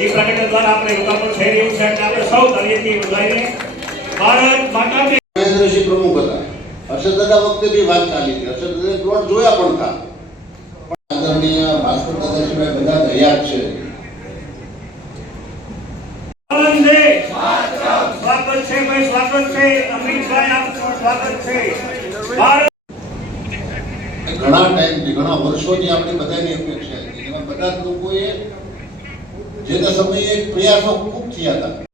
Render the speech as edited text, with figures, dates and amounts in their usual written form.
એ પ્રકટન દ્વારા આપણે લોકાર્પણ થઈ રહ્યું છે એટલે આપણે સૌ તાળીઓથી વધાવીને ભારત માતા કે મહેન્દ્રસિંહ પ્રમુખ હતા. હર્ષદદાદા વખતે બી વાત ચાલી હતી. હર્ષદદાદા પ્લોટ જોયા પણ હતા. પણ આદરણીય ભાસ્કર દાદા સિવાય બધા તૈયાર છે. સ્વાગત છે ભાઈ, સ્વાગત છે અમિતભાઈ, આપનું સ્વાગત છે. ઘણા ટાઈમથી, ઘણા વર્ષોથી આપણે બધાની અપેક્ષા હતી. એમાં બધા લોકોએ જે તે સમયે પ્રયાસો ખૂબ થયા હતા.